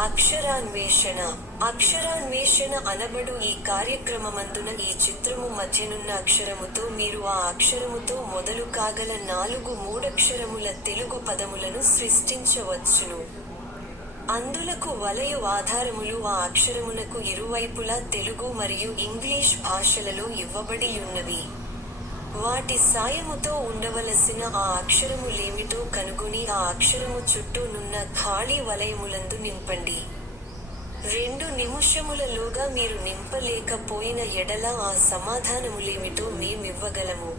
అక్షరాన్వేషణ. అక్షరాన్వేషణ అనబడు ఈ కార్యక్రమమందున ఈ చిత్రము మధ్యనున్న అక్షరముతో మీరు ఆ అక్షరముతో మొదలు కాగల 4 మూడక్షరముల తెలుగు పదములను సృష్టించవచ్చును. అందులకు వలయు ఆధారములు ఆ అక్షరమునకు ఇరువైపులా తెలుగు మరియు ఇంగ్లీష్ భాషలలో ఇవ్వబడియున్నవి. వాటి సాయముతో ఉండవలసిన ఆ అక్షరములేమిటో కనుగొని ఆ అక్షరము చుట్టూ నున్న ఖాళీ వలయములందు నింపండి. 2 నిముషములలోగా మీరు నింపలేక పోయిన ఎడల ఆ సమాధానములేమిటో మేమివ్వగలము.